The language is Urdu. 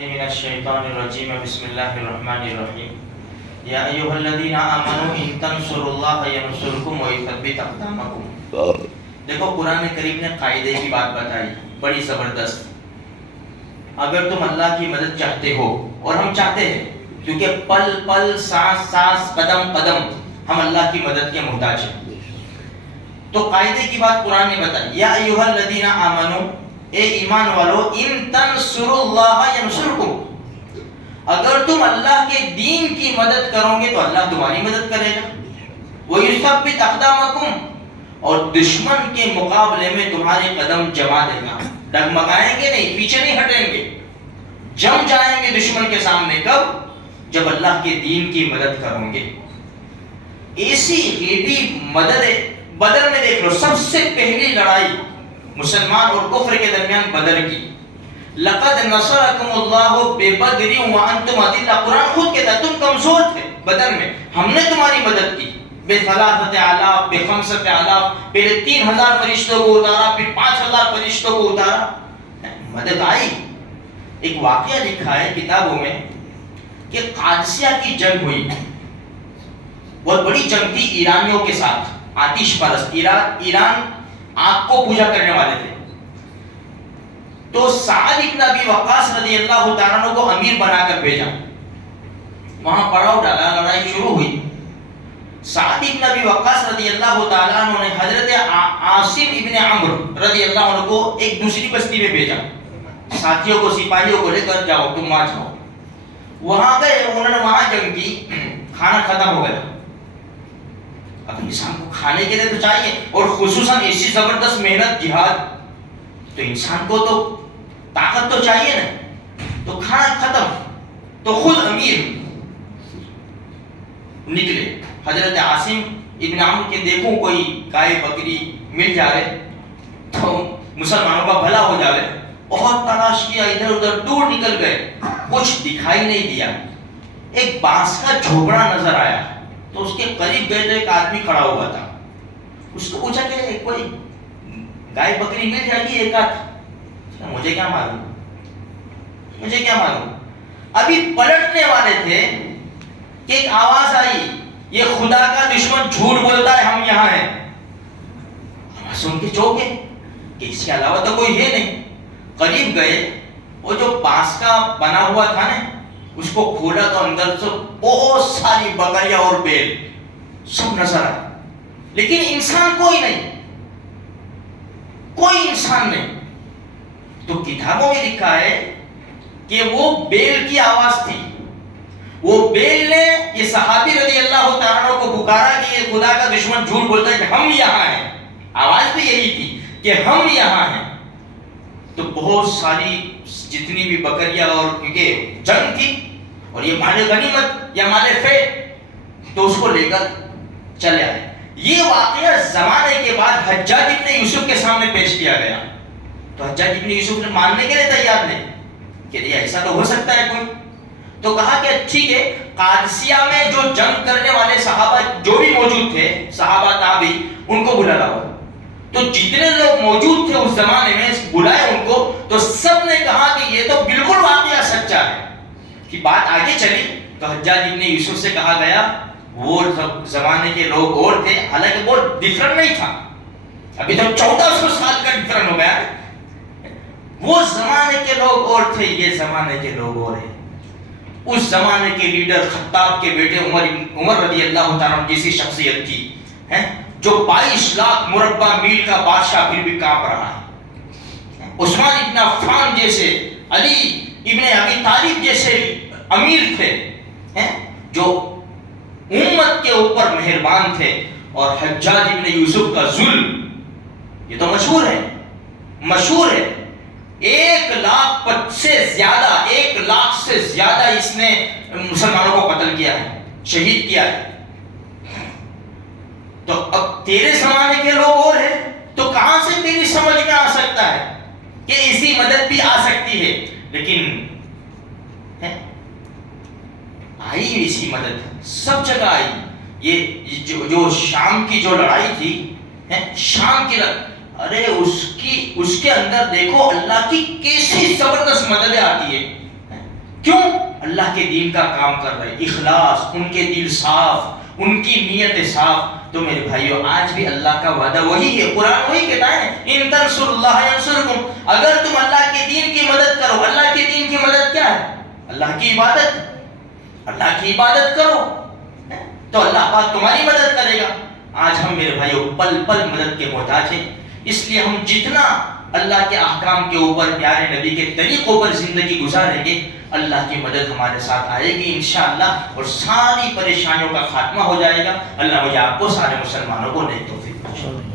من الشیطان الرجیم بسم اللہ الرحمن الرحیم یا ایھا الذین آمنوا ان تنصروا اللہ ینصرکم ویثبت اقدامکم۔ دیکھو قرآن کریم نے قاعدے کی بات بتائی بڑی زبردست۔ اگر تم اللہ کی مدد چاہتے ہو، اور ہم چاہتے ہیں کیونکہ پل پل سانس سانس قدم قدم ہم اللہ کی مدد کے محتاج ہیں، تو قاعدے کی بات قرآن نے بتائی یا ایھا الذین آمنوا، اے ایمان والو، ان تنصروا اللہ ینصرکم، اگر تم اللہ کے دین کی مدد کرو گے تو اللہ تمہاری مدد کرے گا، وَيُثَبِّتْ أَقْدَامَكُمْ، اور دشمن کے مقابلے میں تمہارے قدم جما دے گا، ڈگمگائیں گے نہیں، پیچھے نہیں ہٹیں گے، جم جائیں گے دشمن کے سامنے۔ کب؟ جب اللہ کے دین کی مدد کرو گے۔ ایسی ہیوی مدد ہے بدر میں، دیکھ لو سب سے پہلی لڑائی مسلمان اور کفر کے درمیان بدر کی۔ لقد نصرکم اللہ ببدر وانتم اذلہ، قرآن خود کہتا ہے تم کمزور تھے بدر میں، ہم نے تمہاری مدد کی، بثلاثۃ آلاف بخمسۃ آلاف، پہلے 3000 فرشتوں کو اتارا، پھر 5000 فرشتوں کو اتارا، مدد آئی۔ ایک واقعہ لکھا ہے کتابوں میں کہ قادسیہ کی جنگ ہوئی، بہت بڑی جنگ تھی ایرانیوں کے ساتھ، آتش پرست، ایران آگ کو پوجا کرنے والے تھے۔ تو سعد بن ابی وقاص رضی اللہ تعالیٰ عنہ کو امیر بنا کر بھیجا، وہاں پڑاؤ ڈالا، لڑائی شروع ہوئی۔ سعد بن ابی وقاص رضی اللہ تعالیٰ عنہ نے حضرت عاصم ابن عمرو رضی اللہ عنہ کو ایک دوسری بستی میں بھیجا، ساتھیوں کو، سپاہیوں کو لے کر جاؤ، تم وہاں جاؤ۔ وہاں گئے، انہوں نے وہاں جنگ کی، کھانا ختم ہو گیا۔ اب انسان کو کھانے کے لیے تو چاہیے، اور خصوصاً ایسی زبردست محنت جہاد، تو انسان کو تو طاقت تو چاہیے نا، تو کھانا ختم، تو خود امیر نکلے۔ حضرت عاصم ابن عمرو کے دیکھوں کوئی گائے بکری مل جائے تو مسلمانوں کا بھلا ہو جائے، بہت تلاش کیا، ادھر ادھر دور نکل گئے، کچھ دکھائی نہیں دیا۔ ایک بانس کا جھوپڑا نظر آیا، تو اس کے قریب گئے تو ایک آدمی کھڑا ہوا تھا، اس کو پوچھا کہ کوئی گائے بکری مل جائے گی ایک آدھ؟ مجھے کیا معلوم، مجھے کیا معلوم۔ ابھی پلٹنے والے تھے کہ ایک آواز آئی، یہ خدا کا دشمن جھوٹ بولتا ہے، ہم یہاں ہیں۔ سن کے چونکے کہ اس کے علاوہ تو کوئی ہے نہیں۔ قریب گئے، وہ جو بانس کا بنا ہوا تھا نا، اس کو کھولا تو اندر سے بہت ساری بکریاں اور بیل سب نظر آئے، لیکن انسان کوئی نہیں، کوئی انسان نہیں۔ تو کتابوں میں لکھا ہے کہ وہ بیل کی آواز تھی، وہ بیل نے یہ صحابی رضی اللہ تعالیٰ عنہ کو پکارا کہ یہ خدا کا دشمن جھوٹ بولتا ہے کہ ہم یہاں ہیں، آواز بھی یہی تھی کہ ہم یہاں ہیں۔ تو بہت ساری جتنی بھی بکریاں، اور کیونکہ جنگ تھی اور یہ مال غنیمت یا مال فے، تو اس کو لے کر چلے آئے۔ یہ واقعہ زمانے کے بعد حجاج ابن یوسف کے سامنے پیش کیا گیا، تو حجاج ابن یوسف نے ماننے کے لیے تیار نہیں کہ یہ ایسا تو ہو سکتا ہے کوئی، تو کہا کہ ٹھیک ہے، قادسیہ میں جو جنگ کرنے والے صحابہ جو بھی موجود تھے، صحابہ تابعی، ان کو بلا لاؤ۔ تو جتنے لوگ موجود تھے اس زمانے میں بلائے ان کو، تو سب نے کہا کہ یہ تو بالکل واقعہ سچا ہے۔ کہ بات آگے چلی تو حجاج ابن یوسف سے کہا گیا، وہ زمانے کے لوگ اور تھے، حالانکہ بہت ڈفرنٹ نہیں تھا، ابھی تو 1400 سال کا ڈفرنٹ ہو گیا، وہ زمانے کے لوگ اور تھے، یہ زمانے کے لوگ اور ہیں۔ اس زمانے کے لیڈر خطاب کے بیٹے عمر رضی اللہ تعالیٰ جیسی شخصیت تھی، جو 22 لاکھ مربع میل کا بادشاہ پھر بھی کانپ رہا ہے۔ عثمان ابن عفان جیسے، علی ابن ابی طالب جیسے امیر تھے جو امت کے اوپر مہربان تھے، اور حجاج ابن یوسف کا ظلم یہ تو مشہور ہے، مشہور ہے۔ 1 لاکھ سے زیادہ اس نے مسلمانوں کو قتل کیا ہے، شہید کیا ہے۔ تو اب تیرے زمانے کے لوگ اور ہیں، تو کہاں سے تیری سمجھ میں آ سکتا ہے کہ ایسی مدد بھی آ سکتی ہے؟ لیکن آئی ایسی مدد، سب جگہ آئی۔ یہ جو شام کی جو لڑائی تھی، شام کی ارے اس کے اندر دیکھو اللہ کی کیسی زبردست مددیں آتی ہے۔ اللہ کے دین کا کام کر رہے، اخلاص، ان کے دل صاف، ان کی نیت صاف، تو میرے بھائیو آج بھی اللہ کا وعدہ وہی ہے، قرآن وہی کہتا ہے ان تنصر اللہ ینصرکم، اگر تم اللہ کے دین کی مدد کرو۔ اللہ کے دین کی مدد کیا ہے؟ اللہ کی عبادت، اللہ کی عبادت کرو تو اللہ پاک تمہاری مدد کرے گا۔ آج ہم میرے بھائیو پل پل مدد کے محتاج ہیں، اس لیے ہم جتنا اللہ کے احکام کے اوپر، پیارے نبی کے طریقوں پر زندگی گزاریں گے، اللہ کی مدد ہمارے ساتھ آئے گی انشاءاللہ، اور ساری پریشانیوں کا خاتمہ ہو جائے گا۔ اللہ مجھے آپ کو، سارے مسلمانوں کو نیک توفیق بخشے۔